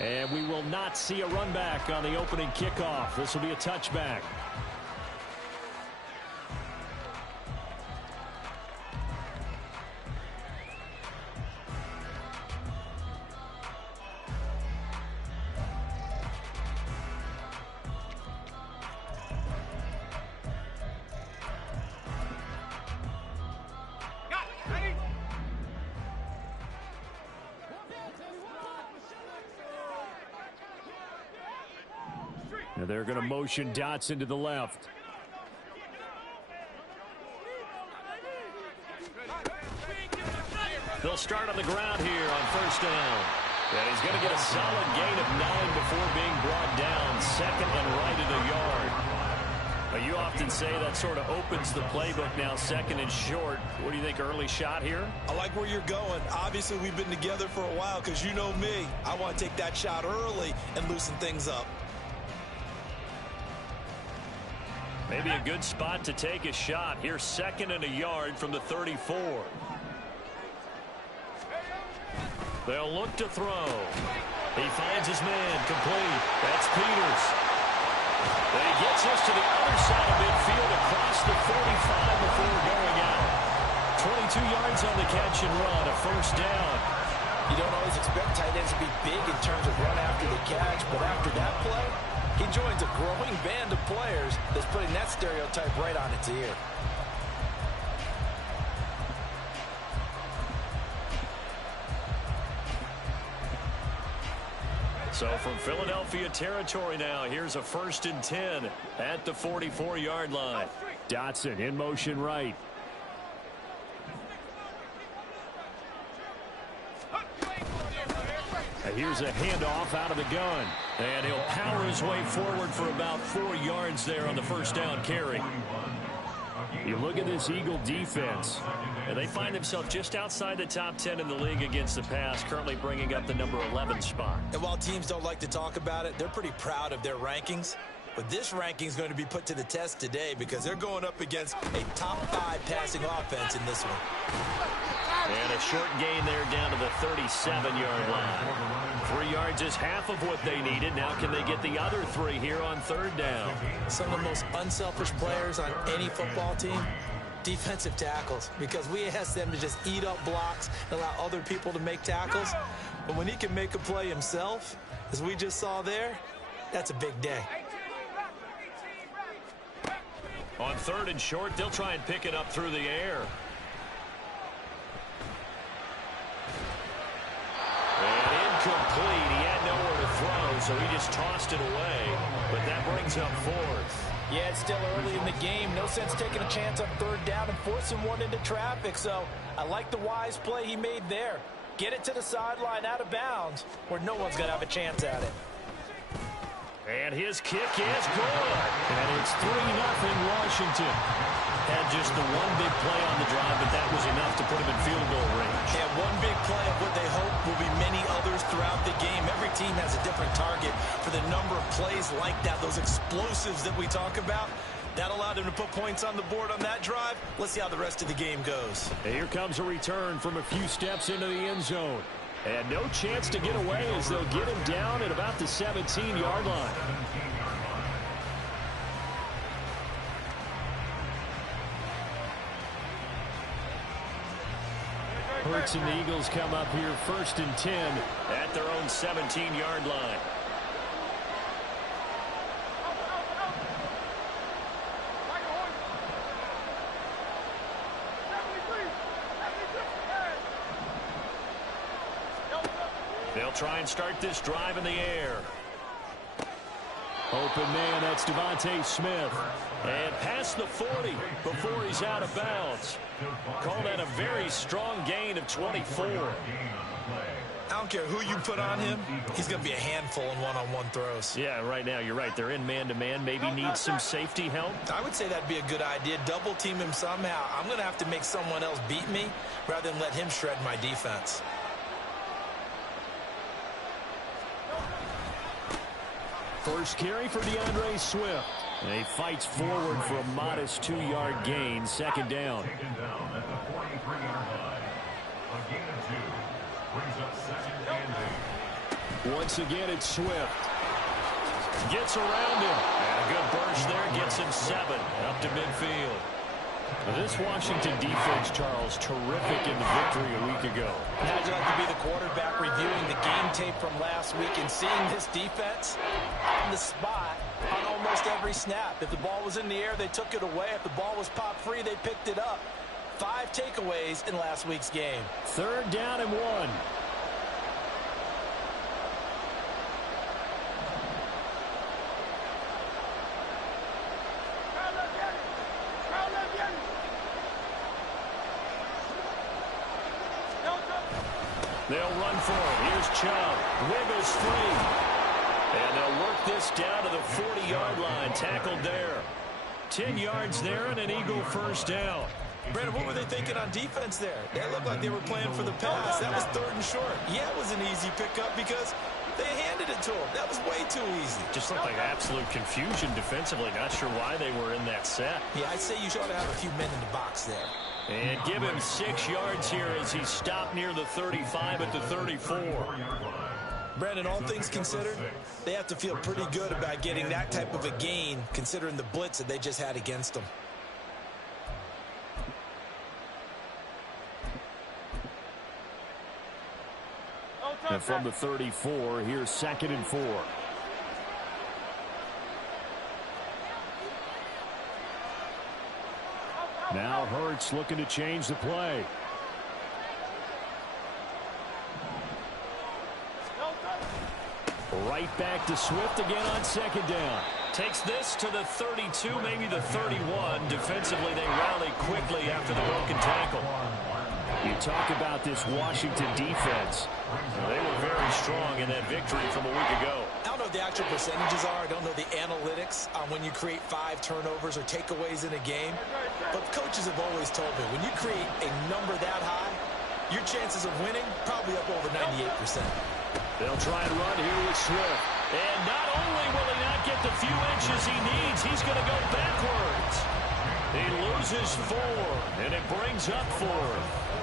And we will not see a run back on the opening kickoff. This will be a touchback. And they're going to motion Dotson to the left. They'll start on the ground here on first down. And he's going to get a solid gain of 9 before being brought down. Second and right at a yard. But you often say that sort of opens the playbook now, second and short. What do you think, early shot here? I like where you're going. Obviously, we've been together for a while because you know me. I want to take that shot early and loosen things up. Maybe a good spot to take a shot. Here's second and a yard from the 34. They'll look to throw. He finds his man complete. That's Peters. And he gets us to the other side of midfield across the 45 before going out. 22 yards on the catch and run, a first down. You don't always expect tight ends to be big in terms of run after the catch, but after that play, he joins a growing band of players that's putting that stereotype right on its ear. So from Philadelphia territory now, here's a 1st and 10 at the 44-yard line. Dotson in motion right. And here's a handoff out of the gun. And he'll power his way forward for about 4 yards there on the first down carry. You look at this Eagle defense, and they find themselves just outside the top 10 in the league against the pass, currently bringing up the number 11 spot. And while teams don't like to talk about it, they're pretty proud of their rankings. But this ranking is going to be put to the test today because they're going up against a top 5 passing offense in this one. And a short gain there down to the 37-yard line. 3 yards is half of what they needed. Now can they get the other 3 here on third down? Some of the most unselfish players on any football team, defensive tackles, because we ask them to just eat up blocks and allow other people to make tackles. But when he can make a play himself, as we just saw there, that's a big day. On 3rd and short, they'll try and pick it up through the air. And incomplete. He had nowhere to throw, so he just tossed it away. But that brings up 4th. Yeah, it's still early in the game. No sense taking a chance on 3rd down and forcing one into traffic. So I like the wise play he made there. Get it to the sideline out of bounds where no one's going to have a chance at it. And his kick is good. And it's 3-0 Washington. Had just the one big play on the drive, but that was enough to put him in field goal range. Yeah, one big play of what they hope will be many others throughout the game. Every team has a different target for the number of plays like that, those explosives that we talk about. That allowed him to put points on the board on that drive. Let's see how the rest of the game goes. And here comes a return from a few steps into the end zone. And no chance to get away as they'll get him down at about the 17-yard line. Hurts and the Eagles come up here 1st and 10 at their own 17-yard line. They'll try and start this drive in the air. Open man, that's Devontae Smith. And past the 40 before he's out of bounds. Call that a very strong gain of 24. I don't care who you put on him. He's going to be a handful in one-on-one throws. Yeah, right now you're right. They're in man-to-man. Maybe need some safety help. I would say that'd be a good idea. Double team him somehow. I'm going to have to make someone else beat me rather than let him shred my defense. First carry for DeAndre Swift. And he fights forward for a modest 2-yard gain. Second down. Taken down at the 43-yard line. A gain of 2 brings up 2nd and 8. Once again, it's Swift. Gets around him. And a good burst there. Gets him 7 up to midfield. Now this Washington defense, Charles, terrific in the victory a week ago. How'd you like to be the quarterback reviewing the game tape from last week and seeing this defense on the spot on almost every snap? If the ball was in the air, they took it away. If the ball was popped free, they picked it up. 5 takeaways in last week's game. 3rd down and 1. They'll run for it. Here's Chubb. Wiggles free. And they'll work this down to the 40-yard line. Tackled there. 10 yards there and an Eagle first down. Brandon, what were they thinking on defense there? They looked like they were playing for the pass. That was 3rd and short. Yeah, it was an easy pickup because they handed it to him. That was way too easy. Just looked like absolute confusion defensively. Not sure why they were in that set. Yeah, I'd say you should have a few men in the box there. And give him 6 yards here as he stopped near the 35 at the 34. Brandon, all things considered, they have to feel pretty good about getting that type of a gain considering the blitz that they just had against them. And from the 34, here's 2nd and 4. Now Hurts looking to change the play. Right back to Swift again on 2nd down. Takes this to the 32, maybe the 31. Defensively, they rally quickly after the broken tackle. You talk about this Washington defense. They were very strong in that victory from a week ago. I don't know what the actual percentages are. I don't know the analytics on when you create 5 turnovers or takeaways in a game. But coaches have always told me, when you create a number that high, your chances of winning probably up over 98%. They'll try and run here with Swift. And not only will he not get the few inches he needs, he's going to go backwards. He loses 4, and it brings up 4.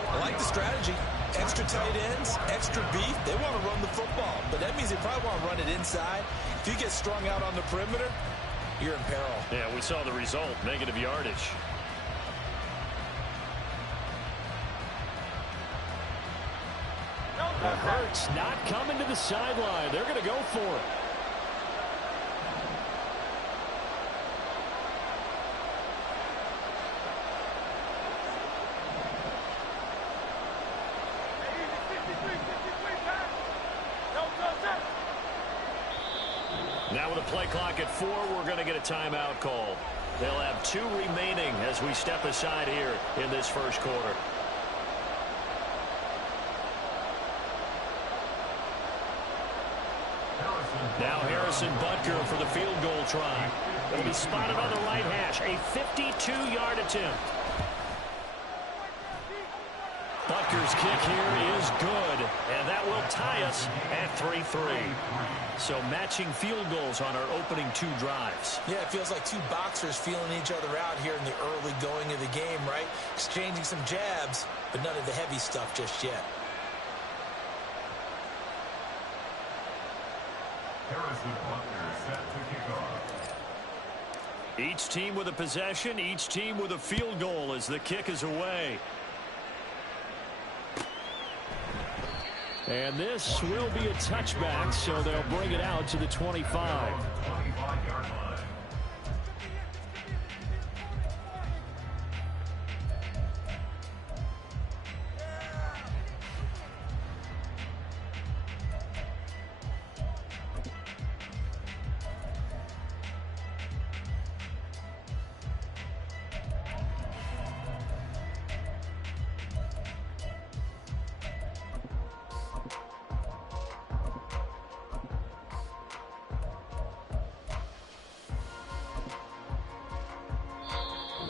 I like the strategy. Extra tight ends, extra beef. They want to run the football, but that means they probably want to run it inside. If you get strung out on the perimeter, you're in peril. Yeah, we saw the result, negative yardage. The Hurts not coming to the sideline. They're going to go for it. Now with a play clock at 4, we're going to get a timeout call. They'll have 2 remaining as we step aside here in this first quarter. Now Harrison Butker for the field goal try. It'll be spotted on the right hash. A 52-yard attempt. Butker's kick here is good, and that will tie us at 3-3. So matching field goals on our opening 2 drives. Yeah, it feels like 2 boxers feeling each other out here in the early going of the game, right? Exchanging some jabs, but none of the heavy stuff just yet. Each team with a possession, each team with a field goal as the kick is away. And this will be a touchback, so they'll bring it out to the 25.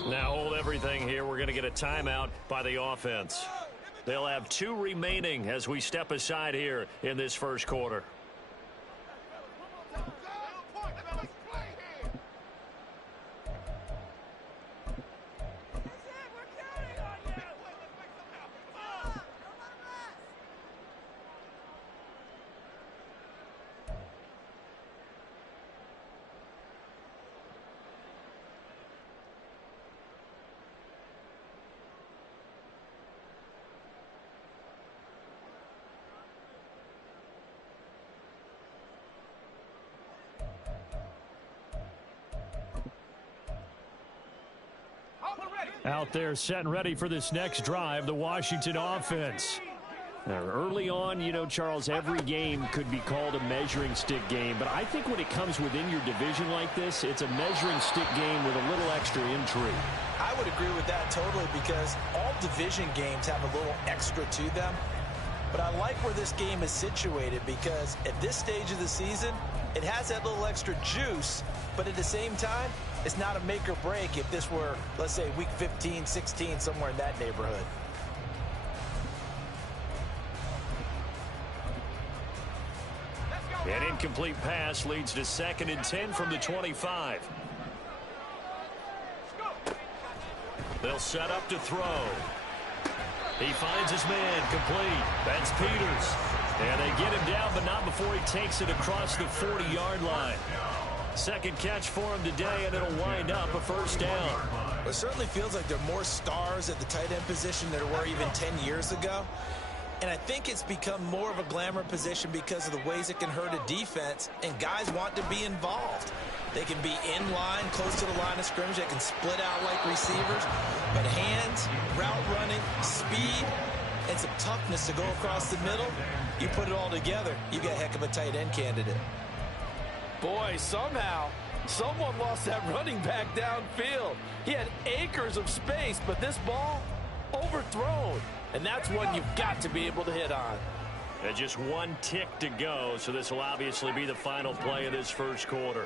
Now hold everything here. We're going to get a timeout by the offense. They'll have 2 remaining as we step aside here in this first quarter. Out there set and ready for this next drive, the Washington offense. Now, early on, you know, Charles, every game could be called a measuring stick game. But I think when it comes within your division like this, it's a measuring stick game with a little extra intrigue. I would agree with that totally because all division games have a little extra to them. But I like where this game is situated because at this stage of the season, it has that little extra juice. But at the same time, it's not a make or break if this were, let's say, week 15, 16, somewhere in that neighborhood. An incomplete pass leads to 2nd and 10 from the 25. They'll set up to throw. He finds his man complete. That's Peters. And they get him down, but not before he takes it across the 40-yard line. Second catch for him today, and it'll wind up a first down. It certainly feels like there are more stars at the tight end position than there were even 10 years ago. And I think it's become more of a glamour position because of the ways it can hurt a defense, and guys want to be involved. They can be in line, close to the line of scrimmage. They can split out like receivers. But hands, route running, speed, and some toughness to go across the middle, you put it all together, you got a heck of a tight end candidate. Boy, somehow, someone lost that running back downfield. He had acres of space, but this ball, overthrown. And that's one you've got to be able to hit on. And just one tick to go, so this will obviously be the final play of this first quarter.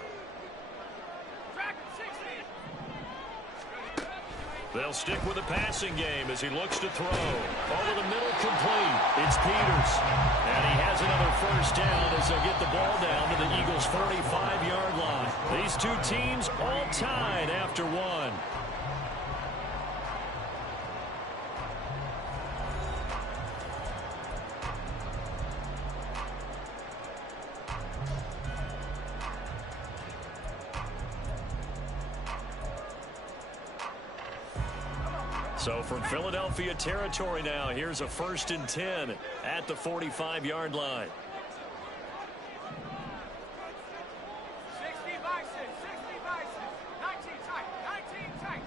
They'll stick with the passing game as he looks to throw. Over the middle, complete. It's Peters. And he has another first down as they'll get the ball down to the Eagles' 45-yard line. These two teams all tied after one. So from Philadelphia territory now, here's a 1st and 10 at the 45-yard line. 60 by 6, 60 by 6, 19 tight, 19 tight,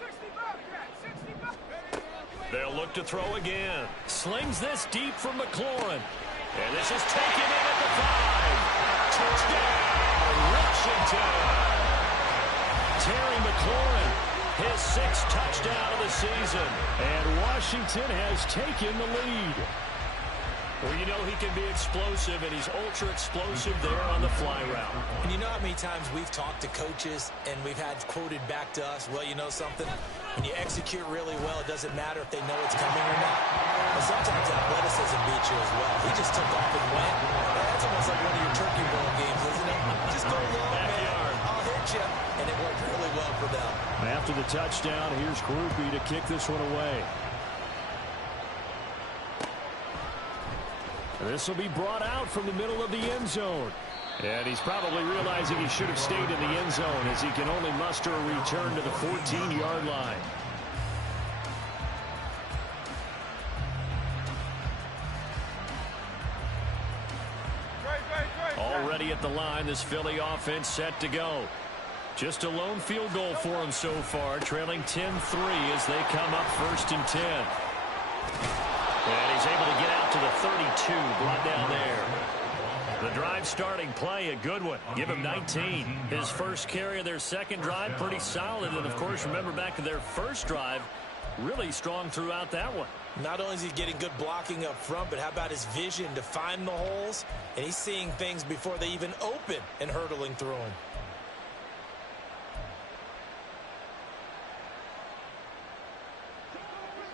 60 by 60 by. They'll look to throw again. Slings this deep from McLaurin. And this is taken in at the 5. Touchdown, Washington. Terry McLaurin. His 6th touchdown of the season. And Washington has taken the lead. Well, you know he can be explosive, and he's ultra-explosive there on the fly route. And you know how many times we've talked to coaches and we've had quoted back to us, well, you know something? When you execute really well, it doesn't matter if they know it's coming or not. But sometimes athleticism beats you as well. He just took off and went. That's almost like one of your turkey bowl games, isn't it? Just go low, man. I'll hit you. And it worked really well for them. After the touchdown, here's Grupe to kick this one away. This will be brought out from the middle of the end zone. And he's probably realizing he should have stayed in the end zone as he can only muster a return to the 14-yard line. Already at the line, this Philly offense set to go. Just a lone field goal for him so far, trailing 10-3 as they come up 1st and 10. And he's able to get out to the 32, brought down there. The drive starting play, a good one. Give him 19. His first carry of their second drive, pretty solid. And, of course, remember back to their first drive, really strong throughout that one. Not only is he getting good blocking up front, but how about his vision to find the holes? And he's seeing things before they even open and hurtling through them.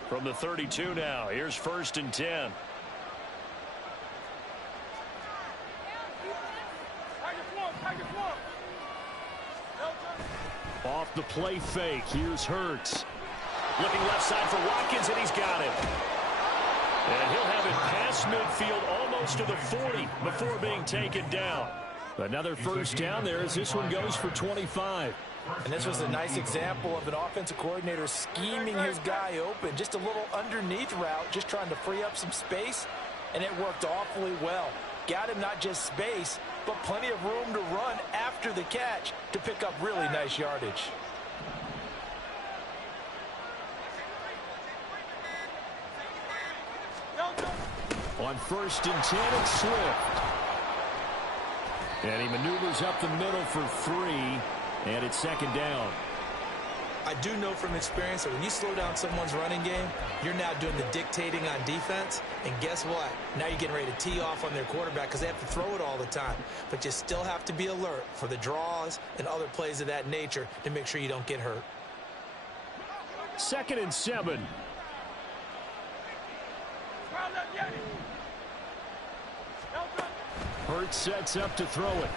From the 32 now, here's 1st and 10. Off the play fake, here's Hurts. Looking left side for Watkins, and he's got him. And he'll have it past midfield almost to the 40 before being taken down. Another first down there as this one goes for 25. And this was a nice example of an offensive coordinator scheming his guy open. Just a little underneath route, just trying to free up some space, and it worked awfully well. Got him not just space, but plenty of room to run after the catch to pick up really nice yardage. On 1st and 10, it's Swift. And he maneuvers up the middle for 3, and it's 2nd down. I do know from experience that when you slow down someone's running game, you're now doing the dictating on defense. And guess what? Now you're getting ready to tee off on their quarterback because they have to throw it all the time. But you still have to be alert for the draws and other plays of that nature to make sure you don't get hurt. 2nd and 7. Hurts sets up to throw it.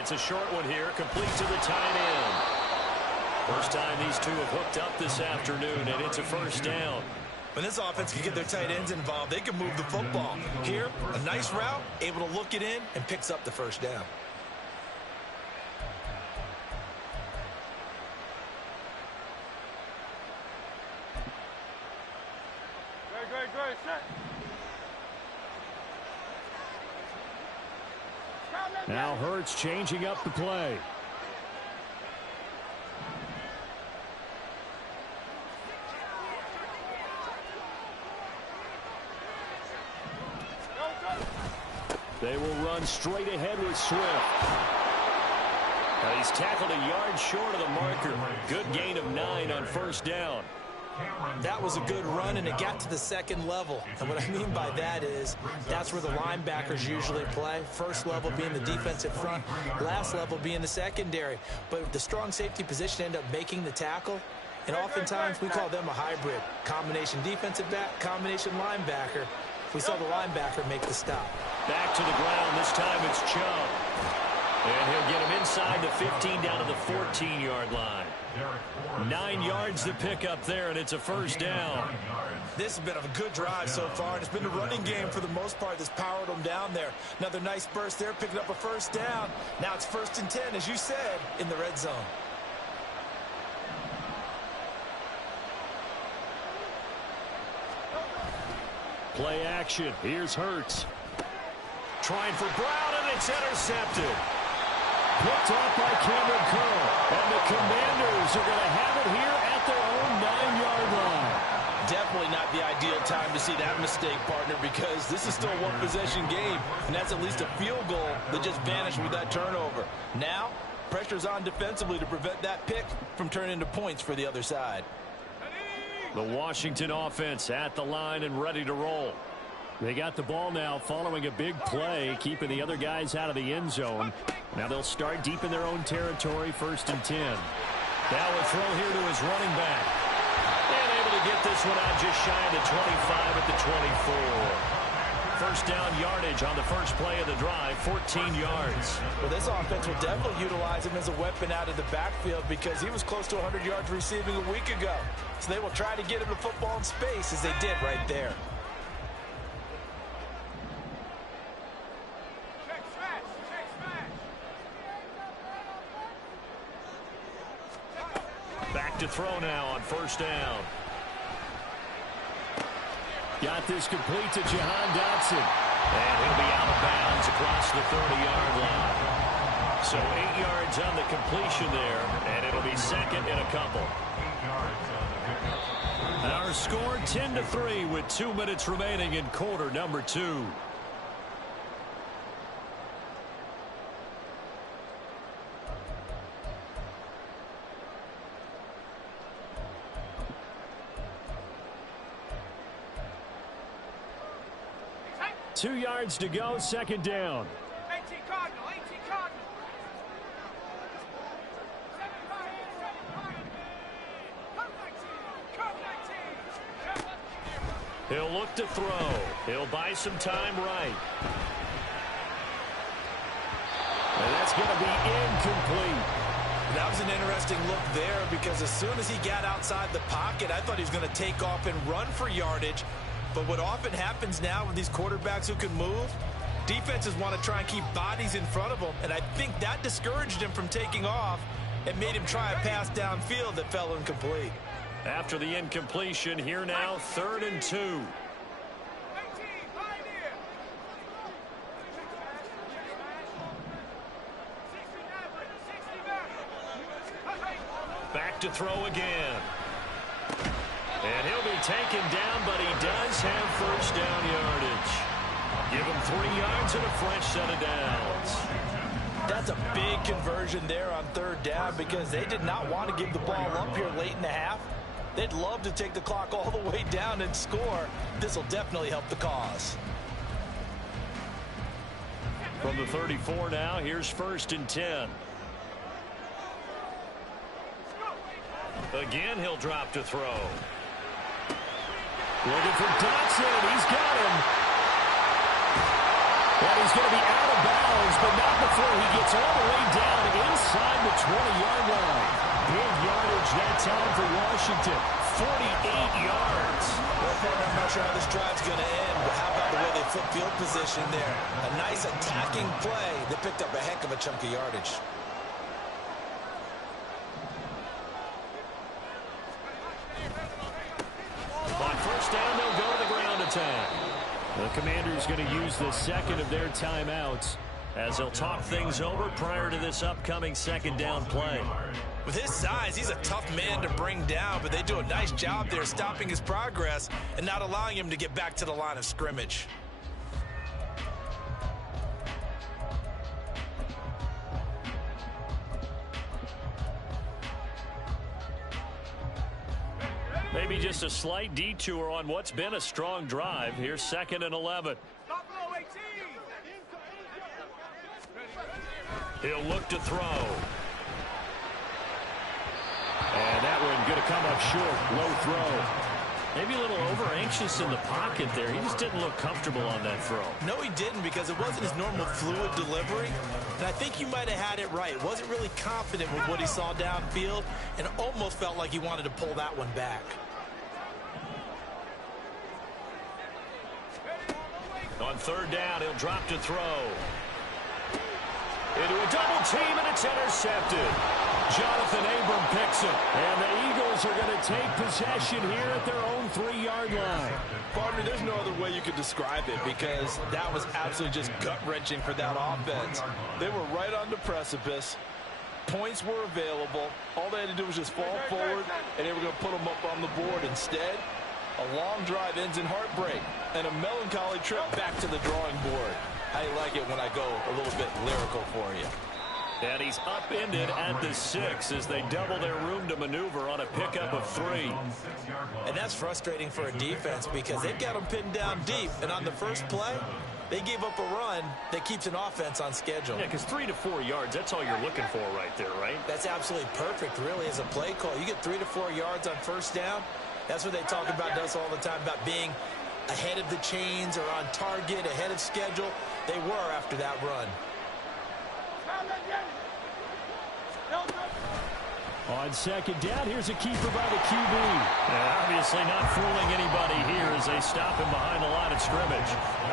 It's a short one here, complete to the tight end. First time these two have hooked up this afternoon, and it's a 1st down. When this offense can get their tight ends involved, they can move the football. Here, a nice route, able to look it in, and picks up the 1st down. Great, set. Now Hurts changing up the play. They will run straight ahead with Swift. He's tackled a yard short of the marker. Good gain of 9 on 1st down. That was a good run, and it got to the 2nd level. And what I mean by that is that's where the linebackers usually play. 1st level being the defensive front, last level being the secondary. But the strong safety position ended up making the tackle. And oftentimes we call them a hybrid. Combination defensive back, combination linebacker. We saw the linebacker make the stop. Back to the ground. This time it's Chubb. And he'll get him inside the 15 down to the 14-yard line. 9 yards to pick up there, and it's a 1st down. This has been a good drive so far, and it's been the running game for the most part that's powered them down there. Another nice burst there, picking up a 1st down. Now it's 1st and 10, as you said, in the red zone. Play action. Here's Hurts. Trying for Brown, and it's intercepted. Picked off by Cameron Curl. And the Commanders are going to have it here at their own 9-yard line. Definitely not the ideal time to see that mistake, partner, because this is still a one-possession game, and that's at least a field goal that just vanished with that turnover. Now, pressure's on defensively to prevent that pick from turning into points for the other side. The Washington offense at the line and ready to roll. They got the ball now following a big play, keeping the other guys out of the end zone. Now they'll start deep in their own territory, 1st and 10. Now a throw here to his running back. And able to get this one out just shy of the 25 at the 24. 1st down yardage on the first play of the drive, 14 yards. Well, this offense will definitely utilize him as a weapon out of the backfield because he was close to 100 yards receiving a week ago. So they will try to get him the football in space as they did right there. Back to throw now on 1st down. Got this complete to Jahan Dotson. And he'll be out of bounds across the 30-yard line. So 8 yards on the completion there, and it'll be 2nd and a couple. Our score 10-3 with 2 minutes remaining in quarter number 2. Two yards to go, 2nd down. 18 Cardinal, 18 Cardinal. 7-5, 7-5. He'll look to throw. He'll buy some time right. And that's going to be incomplete. That was an interesting look there because as soon as he got outside the pocket, I thought he was going to take off and run for yardage. But what often happens now with these quarterbacks who can move, defenses want to try and keep bodies in front of them, and I think that discouraged him from taking off and made him try a pass downfield that fell incomplete. After the incompletion, here now, 3rd and 2. 18, Pioneer. 69, Back to throw again. And he'll be taken down, but he does have first down yardage. Give him 3 yards and a fresh set of downs. That's a big conversion there on third down because they did not want to give the ball up here late in the half. They'd love to take the clock all the way down and score. This will definitely help the cause. From the 34 now, here's 1st and 10. Again, he'll drop to throw. Looking for Dotson. He's got him. And he's going to be out of bounds, but not before he gets all the way down inside the 20-yard line. Big yardage that time for Washington. 48 yards. Well, partner, I'm not sure how this drive's going to end, but how about the way they flip field position there? A nice attacking play. They picked up a heck of a chunk of yardage. On first down, they'll go to the ground attack. The Commanders going to use the second of their timeouts as they'll talk things over prior to this upcoming second down play. With his size, he's a tough man to bring down, but they do a nice job there stopping his progress and not allowing him to get back to the line of scrimmage. Maybe just a slight detour on what's been a strong drive. Here's 2nd and 11. He'll look to throw. And that one going to come up short. Low throw. Maybe a little over-anxious in the pocket there. He just didn't look comfortable on that throw. No, he didn't, because it wasn't his normal fluid delivery. And I think you might have had it right. Wasn't really confident with what he saw downfield and almost felt like he wanted to pull that one back. On third down, he'll drop to throw. Into a double team, and it's intercepted. Jonathan Abram picks it. And the Eagles are going to take possession here at their own 3-yard line. Partner, there's no other way you could describe it, because that was absolutely just gut-wrenching for that offense. They were right on the precipice. Points were available. All they had to do was just fall forward, and they were going to put them up on the board. Instead, a long drive ends in heartbreak and a melancholy trip back to the drawing board. I like it when I go a little bit lyrical for you. And he's upended at the 6 as they double their room to maneuver on a pickup of 3. And that's frustrating for a defense because they've got them pinned down deep. And on the first play, they gave up a run that keeps an offense on schedule. Yeah, because 3 to 4 yards, that's all you're looking for right there, right? That's absolutely perfect, really, as a play call. You get 3 to 4 yards on first down. That's what they talk about us all the time, about being ahead of the chains or on target, ahead of schedule. They were after that run. On second down, here's a keeper by the QB. Obviously not fooling anybody here as they stop him behind the line of scrimmage.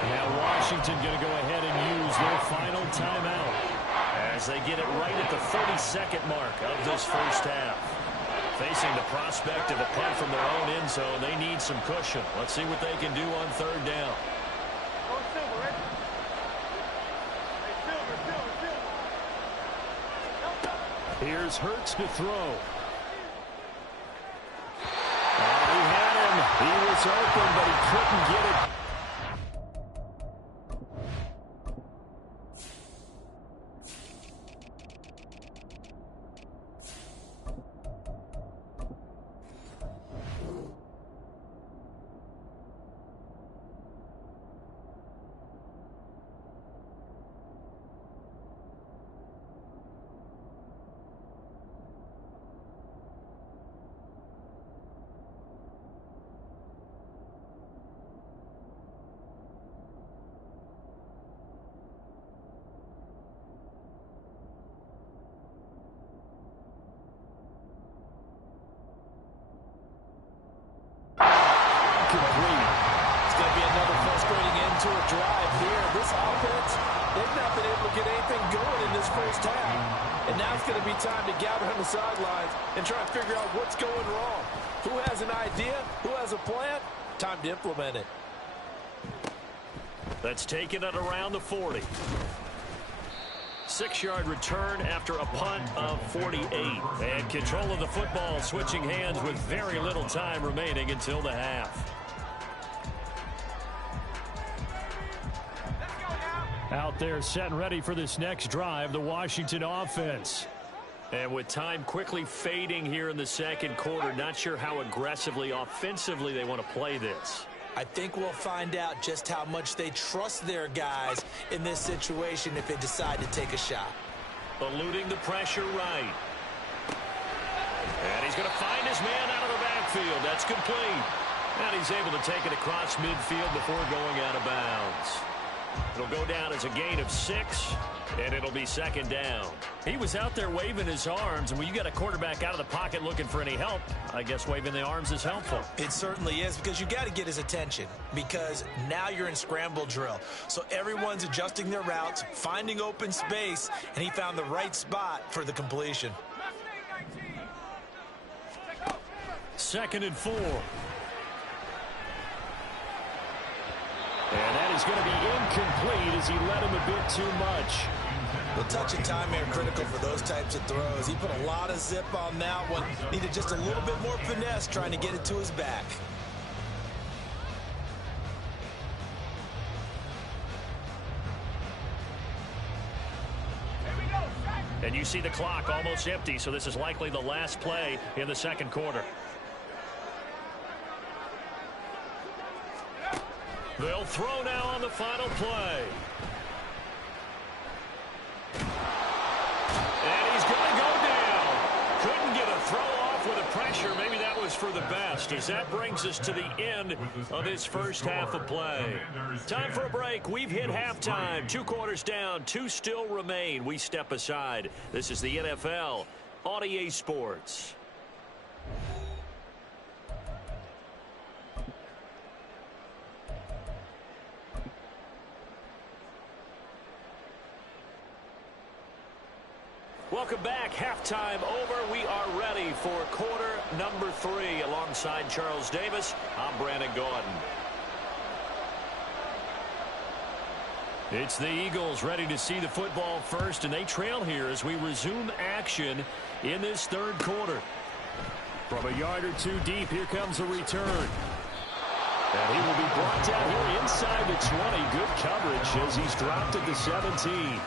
Now Washington going to go ahead and use their final timeout as they get it right at the 32nd mark of this first half. Facing the prospect of a punt from their own end zone, they need some cushion. Let's see what they can do on third down. Here's Hurts to throw. He had him. He was open, but he couldn't get it. To a drive here. This offense, they've not been able to get anything going in this first half. And now it's going to be time to gather on the sidelines and try and figure out what's going wrong. Who has an idea? Who has a plan? Time to implement it. That's taken at around the 40. 6-yard return after a punt of 48. And control of the football switching hands with very little time remaining until the half. Out there set and ready for this next drive, the Washington offense. And with time quickly fading here in the second quarter, not sure how aggressively, offensively they want to play this. I think we'll find out just how much they trust their guys in this situation if they decide to take a shot. Eluding the pressure right. And he's going to find his man out of the backfield. That's complete. And he's able to take it across midfield before going out of bounds. It'll go down as a gain of 6, and it'll be second down. He was out there waving his arms, and when you got a quarterback out of the pocket looking for any help, I guess waving the arms is helpful. It certainly is, because you got to get his attention, because now you're in scramble drill. So everyone's adjusting their routes, finding open space, and he found the right spot for the completion. 2nd and 4. And that is going to be incomplete as he led him a bit too much. Well, touch and time are critical for those types of throws. He put a lot of zip on that one. Needed just a little bit more finesse trying to get it to his back. And you see the clock almost empty, so this is likely the last play in the second quarter. They'll throw now on the final play. And he's going to go down. Couldn't get a throw off with the pressure. Maybe that was for the best, as that brings us to the end of this first half of play. Time for a break. We've hit halftime. 2 quarters down. 2 still remain. We step aside. This is the NFL on EA Sports. Welcome back. Halftime over. We are ready for quarter number 3. Alongside Charles Davis, I'm Brandon Gaudin. It's the Eagles ready to see the football first, and they trail here as we resume action in this third quarter. From a yard or 2 deep, here comes a return. And he will be brought down here inside the 20. Good coverage as he's dropped at the 17.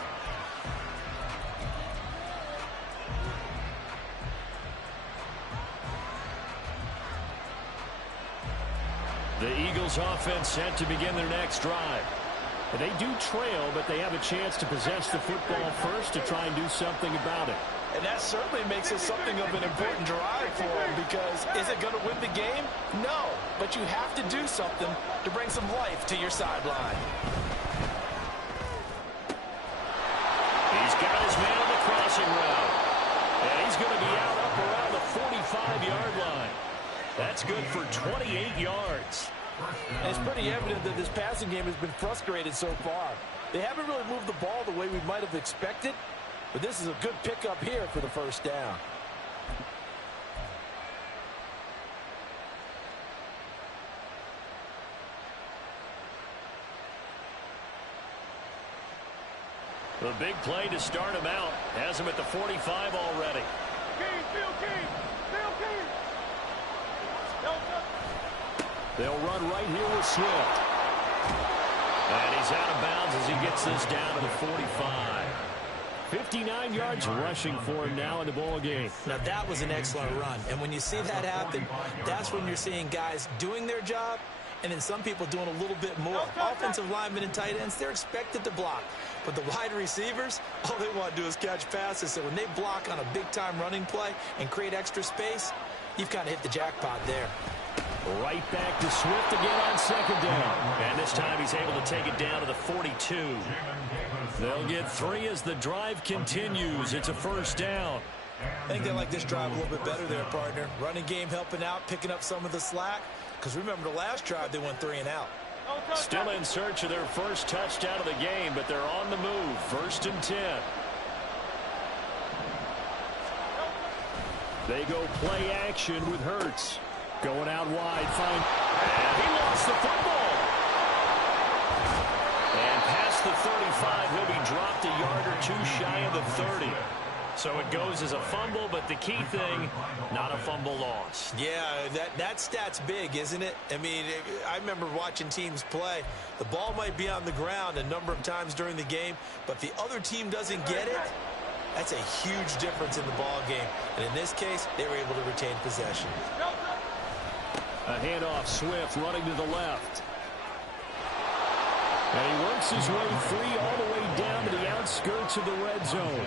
The Eagles offense set to begin their next drive. They do trail, but they have a chance to possess the football first to try and do something about it. And that certainly makes it something of an important drive for them, because is it going to win the game? No, but you have to do something to bring some life to your sideline. He's got his man on the crossing route. And he's going to be out up around the 45-yard line. That's good for 28 yards. And it's pretty evident that this passing game has been frustrated so far. They haven't really moved the ball the way we might have expected, but this is a good pickup here for the first down. The big play to start him out has him at the 45 already. They'll run right here with Swift. And he's out of bounds as he gets this down to the 45. 59 yards rushing for him now in the ball game. Now, that was an excellent run. And when you see that happen, that's when you're seeing guys doing their job and then some people doing a little bit more. Offensive linemen and tight ends, they're expected to block. But the wide receivers, all they want to do is catch passes. So when they block on a big-time running play and create extra space, you've kind of hit the jackpot there. Right back to Swift again on second down. And this time he's able to take it down to the 42. They'll get 3 as the drive continues. It's a first down. I think they like this drive a little bit better there, partner. Running game helping out, picking up some of the slack. Because remember, the last drive they went 3 and out. Still in search of their first touchdown of the game, but they're on the move. 1st and 10. They go play action with Hurts. Going out wide, and he lost the football. And pass the 35. He'll be dropped a yard or two shy of the 30. So it goes as a fumble, but the key thing, not a fumble loss. Yeah, that stat's big, isn't it? I mean, I remember watching teams play. The ball might be on the ground a number of times during the game, but if the other team doesn't get it, that's a huge difference in the ball game. And in this case, they were able to retain possession. A handoff, Swift running to the left. And he works his way free all the way down to the outskirts of the red zone.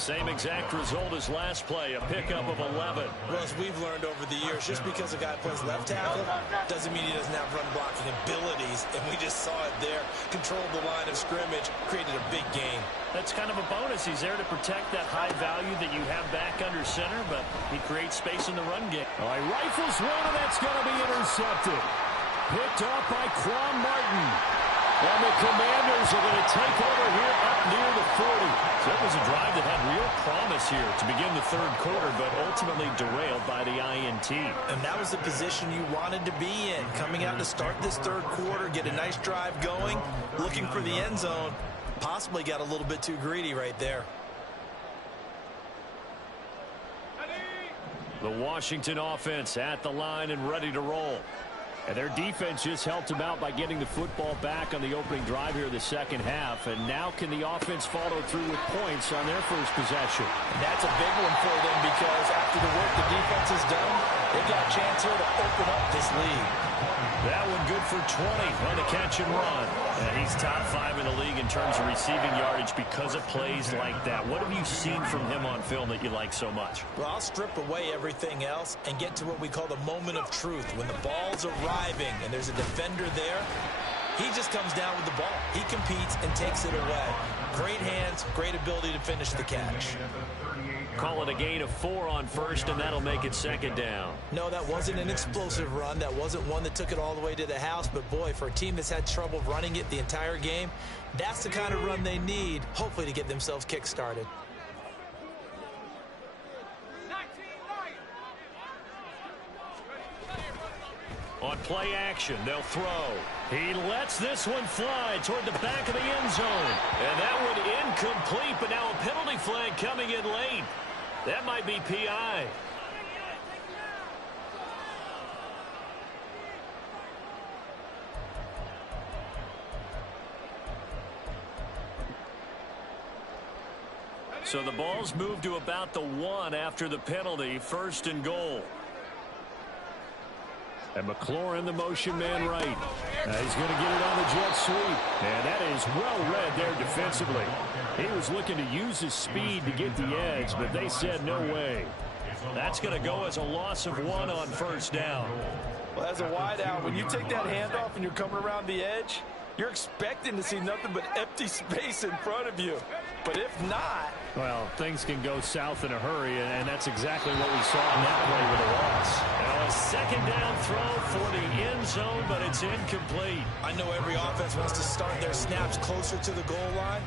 Same exact result as last play, a pickup of 11. Well, as we've learned over the years, just because a guy plays left tackle doesn't mean he doesn't have run blocking abilities. And we just saw it there. Controlled the line of scrimmage, created a big gain. That's kind of a bonus. He's there to protect that high value that you have back under center, but he creates space in the run game. All right, rifles one, and that's going to be intercepted. Picked off by Quan Martin. And the Commanders are going to take over here up near the 40. So that was a drive that had real promise here to begin the third quarter, but ultimately derailed by the INT. And that was the position you wanted to be in. Coming out to start this third quarter, get a nice drive going, looking for the end zone. Possibly got a little bit too greedy right there. The Washington offense at the line and ready to roll. And their defense just helped them out by getting the football back on the opening drive here the second half. And now can the offense follow through with points on their first possession? And that's a big one for them because after the work the defense has done, they've got a chance here to open up this lead. That one good for 20 on the catch and run. And he's top 5 in the league in terms of receiving yardage because of plays like that. What have you seen from him on film that you like so much? Well, I'll strip away everything else and get to what we call the moment of truth. When the ball's arriving and there's a defender there, he just comes down with the ball. He competes and takes it away. Great hands, great ability to finish the catch. Call it a gain of 4 on first, and that'll make it second down. No, that wasn't an explosive run. That wasn't one that took it all the way to the house. But, boy, for a team that's had trouble running it the entire game, that's the kind of run they need, hopefully, to get themselves kick-started. On play action, they'll throw. He lets this one fly toward the back of the end zone. And that one incomplete, but now a penalty flag coming in late. That might be PI. So the ball's moved to about the 1 after the penalty, first and goal. And McLaurin, the motion man right. He's going to get it on the jet sweep. And that is well read there defensively. He was looking to use his speed to get the edge, but they said no way. That's going to go as a loss of 1 on first down. Well, as a wideout, when you take that handoff and you're coming around the edge, you're expecting to see nothing but empty space in front of you. But if not... Well, things can go south in a hurry, and that's exactly what we saw in that play with a loss. Now a second down throw for the end zone, but it's incomplete. I know every offense wants to start their snaps closer to the goal line,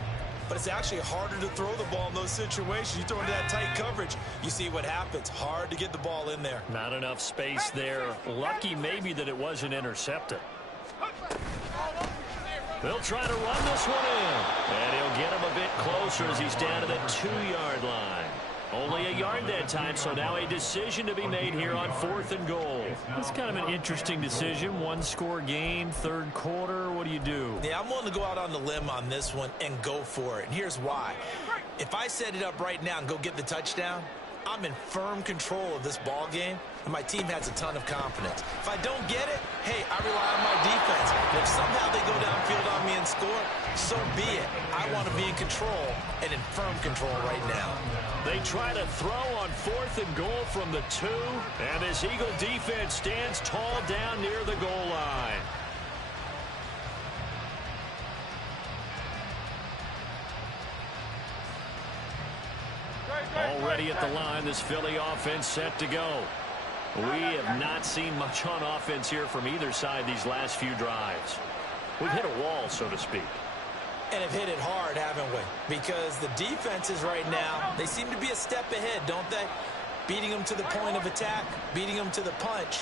but it's actually harder to throw the ball in those situations. You throw into that tight coverage, you see what happens. Hard to get the ball in there. Not enough space there. Lucky maybe that it wasn't intercepted. They'll try to run this one in. And he'll get him a bit closer as he's down to the 2-yard line. Only a yard that time, so now a decision to be made here on 4th and goal. It's kind of an interesting decision. 1-score game, third quarter. What do you do? Yeah, I'm willing to go out on the limb on this one and go for it. And here's why. If I set it up right now and go get the touchdown, I'm in firm control of this ball game, and my team has a ton of confidence. If I don't get it, hey, I rely on my defense. And if somehow they go downfield on me and score, so be it. I want to be in control and in firm control right now. They try to throw on 4th and goal from the 2, and this Eagle defense stands tall down near the goal line. Already at the line, this Philly offense set to go. We have not seen much on offense here from either side these last few drives. We've hit a wall, so to speak. And have hit it hard, haven't we? Because the defenses right now, they seem to be a step ahead, don't they? Beating them to the point of attack, beating them to the punch.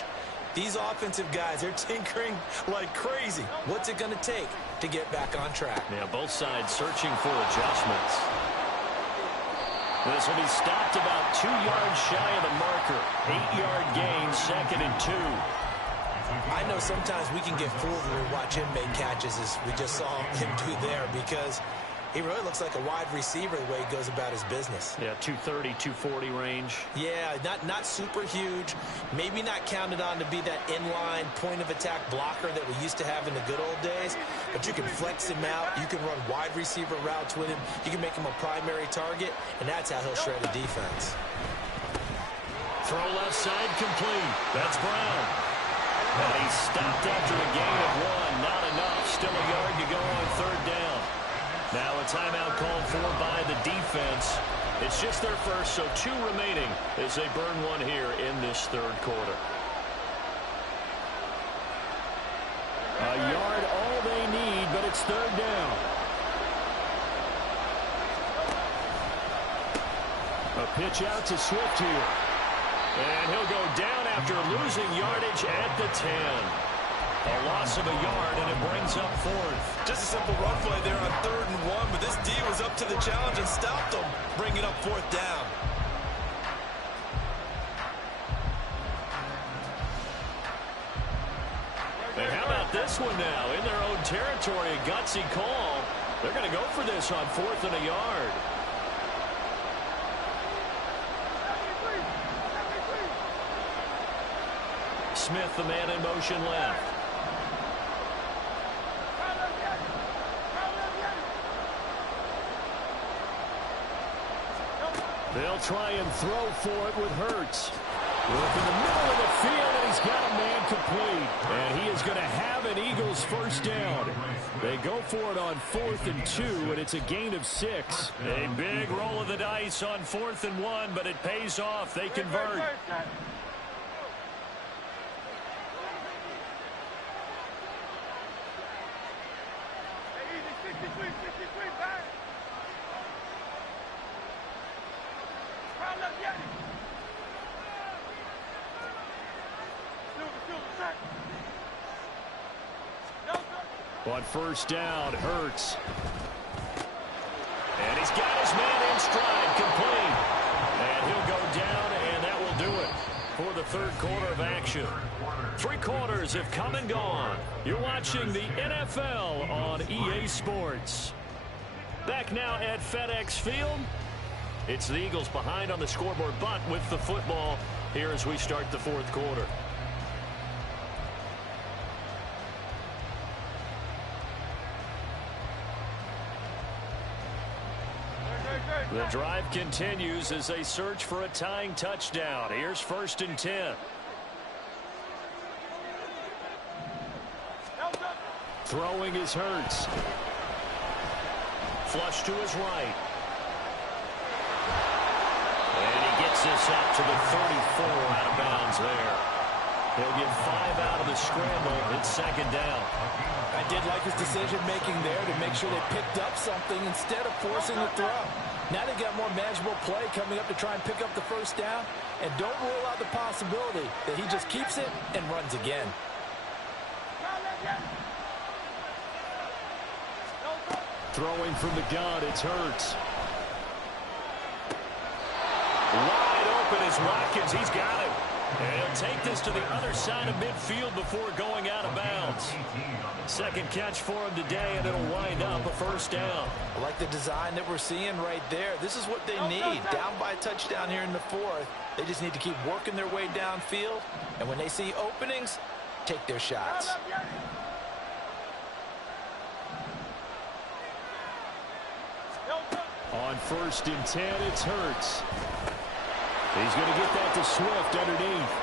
These offensive guys, they're tinkering like crazy. What's it going to take? to get back on track. Yeah, both sides searching for adjustments. This will be stopped about 2 yards shy of the marker. 8-yard gain, 2nd and 2. I know sometimes we can get fooled when we watch him make catches, as we just saw him do there, because he really looks like a wide receiver the way he goes about his business. Yeah, 230, 240 range. Yeah, not super huge. Maybe not counted on to be that inline point-of-attack blocker that we used to have in the good old days. But you can flex him out. You can run wide receiver routes with him. You can make him a primary target, and that's how he'll shred a defense. Throw left side complete. That's Brown. And he stopped after a gain of 1. Not enough. Still a yard to go on 3rd down. Now a timeout called for by the defense. It's just their first, so 2 remaining as they burn 1 here in this 3rd quarter. A yard all they need, but it's 3rd down. A pitch out to Swift here. And he'll go down after losing yardage at the 10. A loss of a yard, and it brings up 4th. Just a simple run play there on 3rd and 1, but this D was up to the challenge and stopped them, bringing up 4th down. And how about this one now? In their own territory, a gutsy call. They're going to go for this on 4th and a yard. Smith, the man in motion left. They'll try and throw for it with Hurts. Look in the middle of the field, and he's got a man complete. And he is going to have an Eagles 1st down. They go for it on 4th and 2, and it's a gain of 6. A big roll of the dice on 4th and 1, but it pays off. They convert. On 1st down, Hurts. And he's got his man in stride, complete. And he'll go down, and that will do it for the 3rd quarter of action. 3 quarters have come and gone. You're watching the NFL on EA Sports. Back now at FedEx Field. It's the Eagles behind on the scoreboard, but with the football here as we start the 4th quarter. The drive continues as they search for a tying touchdown. Here's 1st and 10. Throwing is Hurts. Flush to his right. And he gets this up to the 34, out of bounds there. He'll get 5 out of the scramble. It's 2nd down. I did like his decision-making there to make sure they picked up something instead of forcing the throw. Now they got more manageable play coming up to try and pick up the 1st down. And don't rule out the possibility that he just keeps it and runs again. Throwing from the gun, it's Hurts. Wide open is Watkins. He's got it. And he'll take this to the other side of midfield before going out of bounds. 2nd catch for him today, and it'll wind up a 1st down. I like the design that we're seeing right there. This is what they need. Down by a touchdown here in the 4th. They just need to keep working their way downfield. And when they see openings, take their shots. On 1st and 10, it's Hurts. He's going to get that to Swift underneath.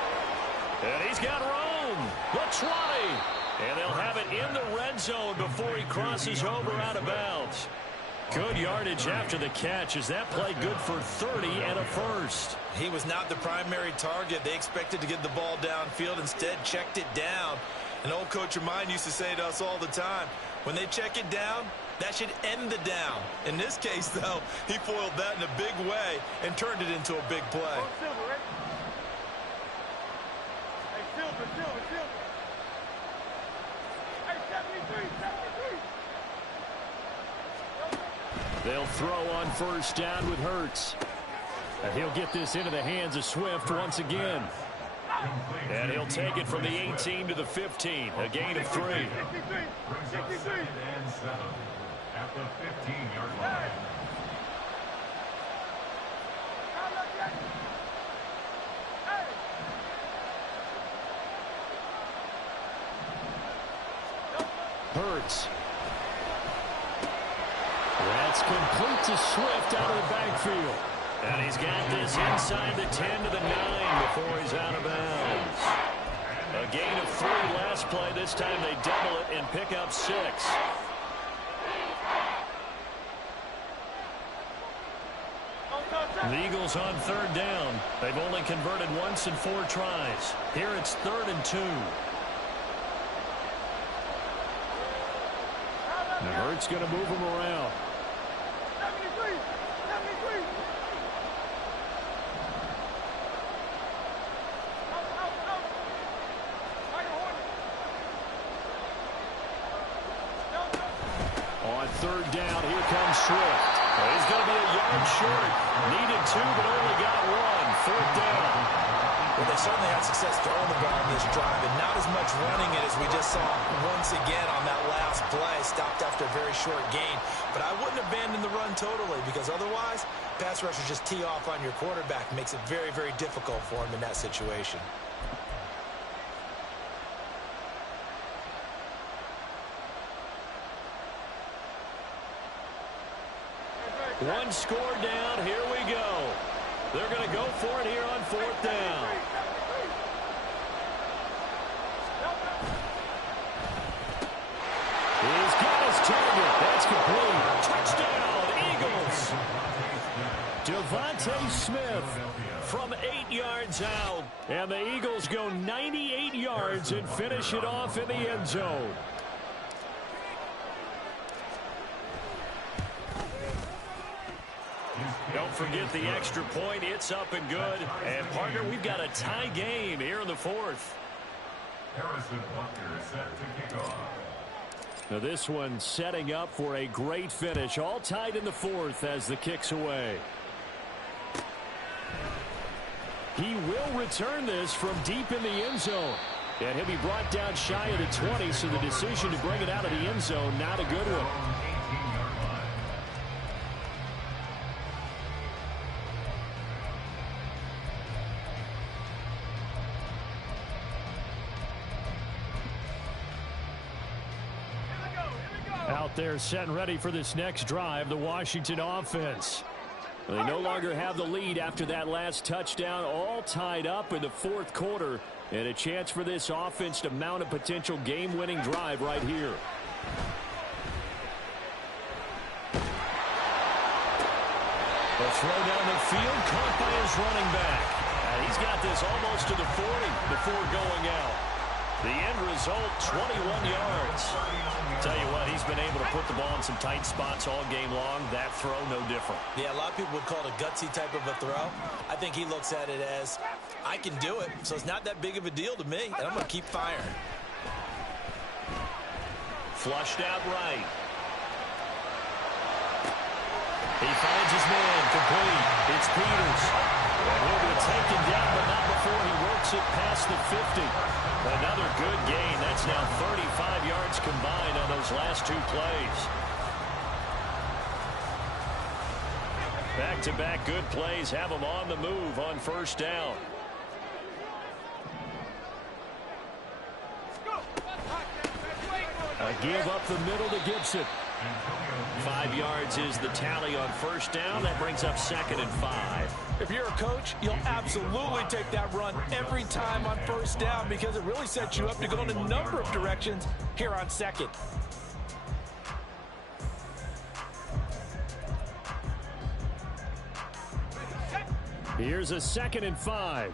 And he's got room. The 20. And they'll have it in the red zone before he crosses over out of bounds. Good yardage after the catch. Is that play good for 30 and a 1st? He was not the primary target. They expected to get the ball downfield. Instead, checked it down. An old coach of mine used to say to us all the time, when they check it down, that should end the down. In this case, though, he foiled that in a big way and turned it into a big play. They'll throw on first down with Hurts. And he'll get this into the hands of Swift once again. And he'll take it from the 18 to the 15. A gain of 3. 63. At the 15-yard line. Hurts. That's complete to Swift out of the backfield. And he's got this inside the 10 to the 9 before he's out of bounds. A gain of 3 last play. This time they double it and pick up 6. The Eagles on third down. They've only converted once in 4 tries. Here it's 3rd and 2. And Hurts going to move him around. 73. On third down, here comes Swift. Well, he's going to be a yard short. Needed 2, but only got 1. 4th down. Well, they certainly had success throwing the ball on this drive, and not as much running it as we just saw once again on that last play. Stopped after a very short gain. But I wouldn't abandon the run totally, because otherwise, pass rushers just tee off on your quarterback. Makes it very, very difficult for him in that situation. One score down. Here we go. They're going to go for it here on 4th down. He's got his target. That's complete. Touchdown, Eagles. Devontae Smith from 8 yards out. And the Eagles go 98 yards and finish it off in the end zone. Don't forget the extra point. It's up and good. And, partner, we've got a tie game here in the 4th. Harrison Butker set to kick off. Now this one setting up for a great finish. All tied in the 4th as the kick's away. He will return this from deep in the end zone. And he'll be brought down shy of the 20, so the decision to bring it out of the end zone, not a good one. Out there set and ready for this next drive, the Washington offense. They no longer have the lead after that last touchdown, all tied up in the 4th quarter, and a chance for this offense to mount a potential game-winning drive right here. The throw down the field, caught by his running back. And he's got this almost to the 40 before going out. The end result, 21 yards. Tell you what, he's been able to put the ball in some tight spots all game long. That throw, no different. Yeah, a lot of people would call it a gutsy type of a throw. I think he looks at it as, I can do it, so it's not that big of a deal to me, and I'm going to keep firing. Flushed out right. He finds his man, complete. It's Peters. And he'll be taken down, but not before he works it past the 50. Another good gain. That's now 35 yards combined on those last 2 plays. Back-to-back good plays have him on the move on first down. A give up the middle to Gibson. 5 yards is the tally on first down. That brings up 2nd and 5. If you're a coach, you'll absolutely take that run every time on first down because it really sets you up to go in a number of directions here on 2nd. Here's a 2nd and 5.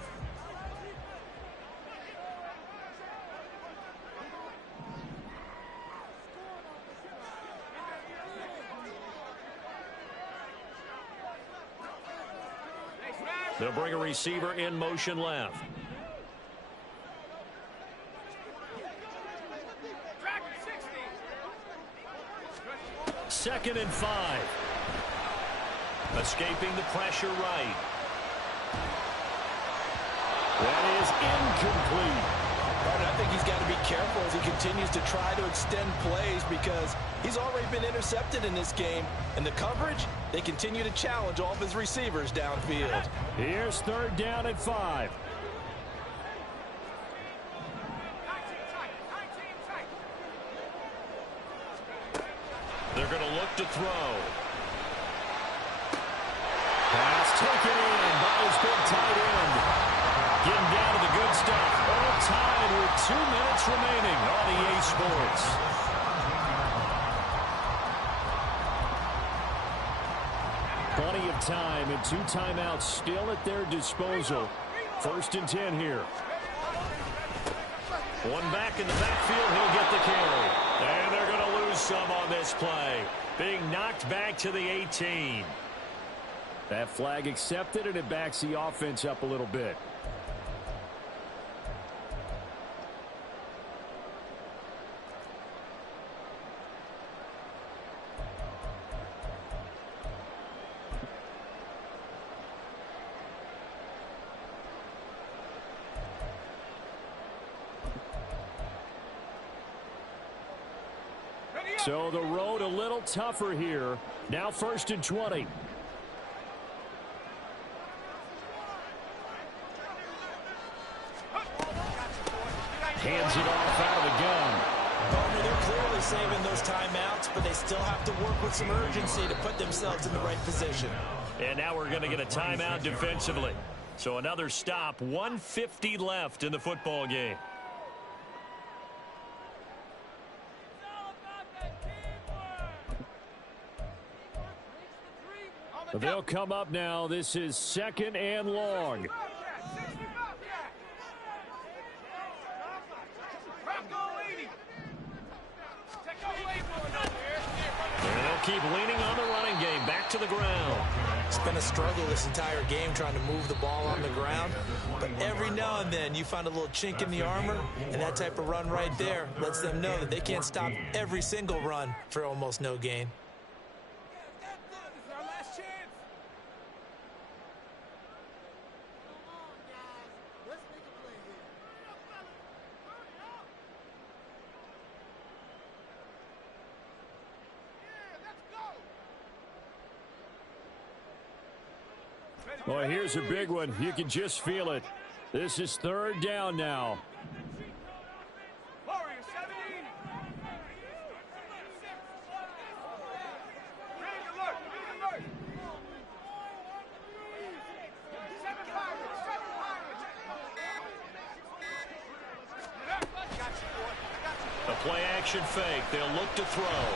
They'll bring a receiver in motion left. Second and 5. Escaping the pressure right. That is incomplete. I think he's got to be careful as he continues to try to extend plays because he's already been intercepted in this game. And the coverage, they continue to challenge all of his receivers downfield. Here's third down at 5. 19 tight. 19 tight. They're going to look to throw. Pass taken in by his big tight end. Getting down to the good stuff. All tied with 2 minutes remaining on EA Sports. Plenty of time and 2 timeouts still at their disposal. First and 10 here. One back in the backfield. He'll get the carry. And they're going to lose some on this play. Being knocked back to the 18. That flag accepted, and it backs the offense up a little bit. So the road a little tougher here. Now first and 20. Hands it off out of the gun. They're clearly saving those timeouts, but they still have to work with some urgency to put themselves in the right position. And now we're going to get a timeout defensively. So another stop, 1:50 left in the football game. They'll come up now. This is second and long. And they'll keep leaning on the running game. Back to the ground. It's been a struggle this entire game trying to move the ball on the ground. But every now and then you find a little chink in the armor, and that type of run right there lets them know that they can't stop every single run for almost no gain. Well, here's a big one. You can just feel it. This is third down now. Warriors 17. Ready to look. Ready to look. 7 Pirates. 7 Pirates. A play action fake. They'll look to throw.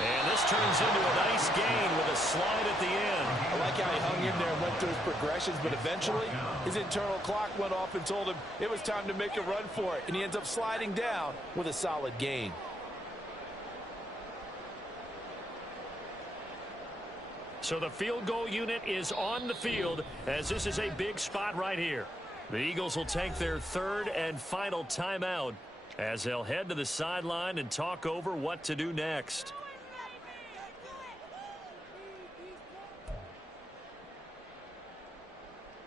And this turns into a nice gain with a slide at the end. I like how he hung in there and went through his progressions, but eventually his internal clock went off and told him it was time to make a run for it, and he ends up sliding down with a solid gain. So the field goal unit is on the field as this is a big spot right here. The Eagles will take their third and final timeout as they'll head to the sideline and talk over what to do next.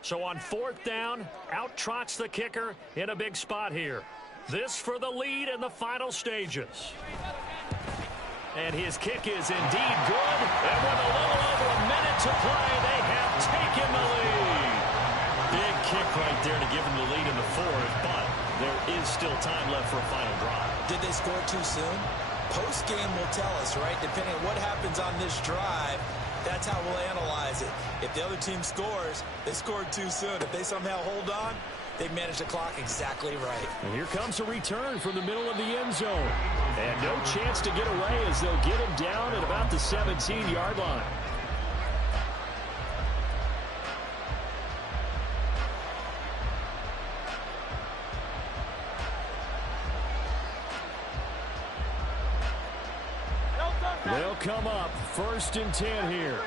So on fourth down, out trots the kicker in a big spot here. This for the lead in the final stages. And his kick is indeed good. And with a little over a minute to play, they have taken the lead. Big kick right there to give them the lead in the fourth, but there is still time left for a final drive. Did they score too soon? Post-game will tell us, right? Depending on what happens on this drive, that's how we'll analyze it. If the other team scores, they scored too soon. If they somehow hold on, they managed the clock exactly right. And here comes a return from the middle of the end zone. And no chance to get away as they'll get him down at about the 17-yard line. They'll come up first and 10 here.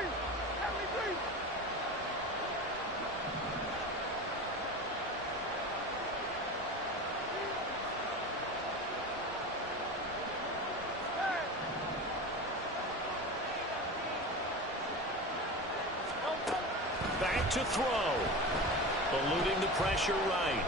to throw. Eluding the pressure right.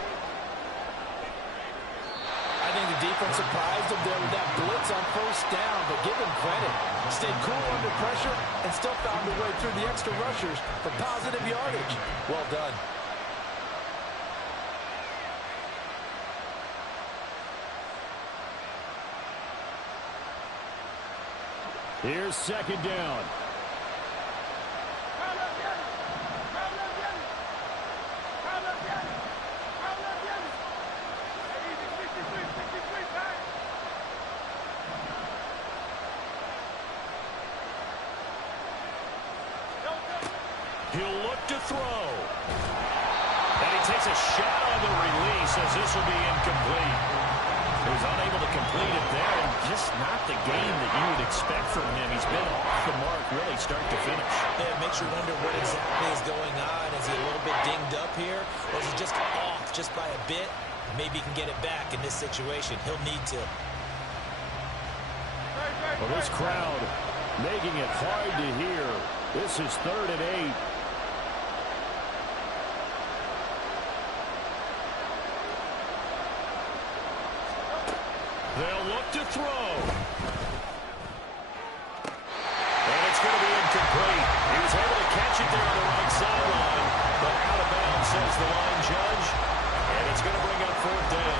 I think the defense surprised him there with that blitz on first down, but give him credit. Stayed cool under pressure and still found a way through the extra rushers for positive yardage. Well done. Here's second down. He'll look to throw. And he takes a shot on the release as this will be incomplete. He was unable to complete it there, and just not the game that you would expect from him. He's been off the mark really start to finish. Yeah, it makes you wonder what exactly is going on. Is he a little bit dinged up here, or is he just off just by a bit? Maybe he can get it back in this situation. He'll need to. Well, this crowd making it hard to hear. This is 3rd and 8. They'll look to throw. And it's going to be incomplete. He was able to catch it there on the right sideline, but out of bounds, says the line judge. And it's going to bring up 4th down.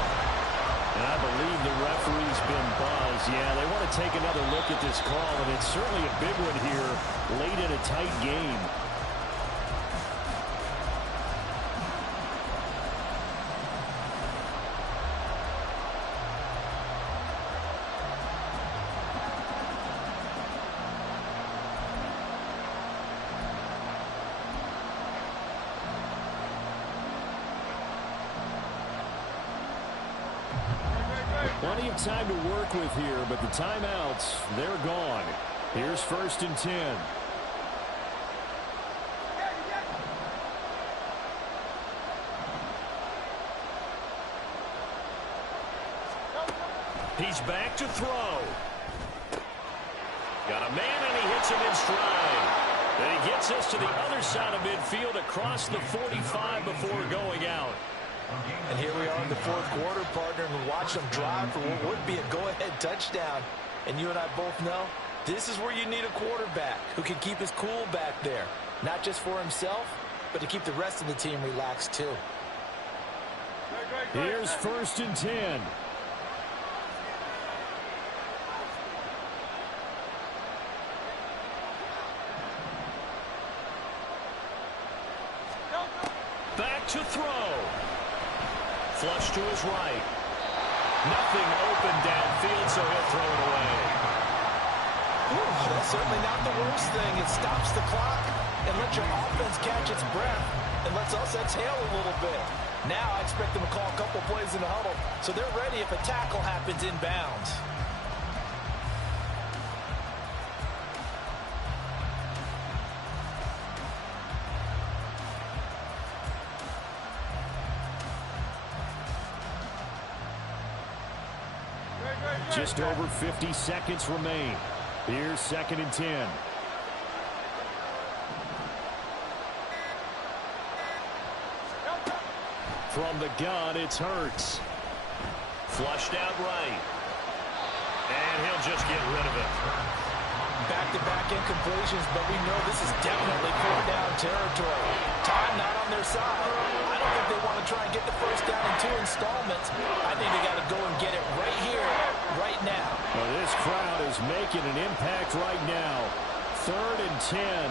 And I believe the referee's been buzzed. Yeah, they want to take another look at this call, and it's certainly a big one here late in a tight game. Plenty of time to work with here, but the timeouts, they're gone. Here's 1st and 10. He's back to throw. Got a man, and he hits him in stride. And he gets us to the other side of midfield across the 45 before going out. And here we are in the 4th quarter, partner, and watch them drive for what would be a go-ahead touchdown. And you and I both know this is where you need a quarterback who can keep his cool back there. Not just for himself, but to keep the rest of the team relaxed too. Here's 1st and 10. Back to throw. Flush to his right. Nothing open downfield, so he'll throw it away. Ooh, that's certainly not the worst thing. It stops the clock and lets your offense catch its breath and lets us exhale a little bit. Now I expect them to call a couple plays in the huddle, so they're ready if a tackle happens inbounds. Just over 50 seconds remain. Here's 2nd and 10. From the gun, it's Hurts. Flushed out right. And he'll just get rid of it. Back-to-back incompletions, but we know this is definitely 4th down territory. Time not on their side. I don't think they want to try and get the 1st down in 2 installments. I think they got to go and get it right here, right now. Well, this crowd is making an impact right now. 3rd and 10.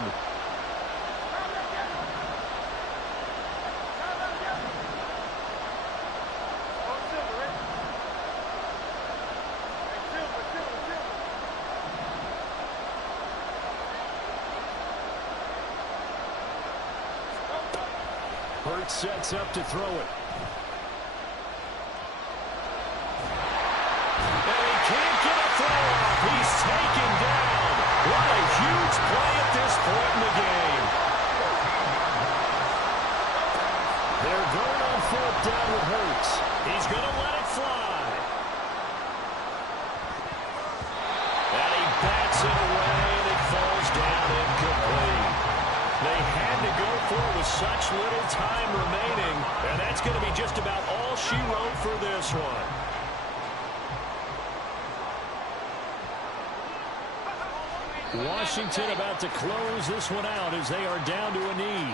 Hurts sets up to throw it. And he can't get a throw off. He's taken down. What a huge play at this point in the game. They're going on 4th down with Hurts. He's going to let it fly. And he bats it away, and it falls down incomplete. They had to go for with such little time remaining. And that's going to be just about all she wrote for this one. Washington about to close this one out as they are down to a knee.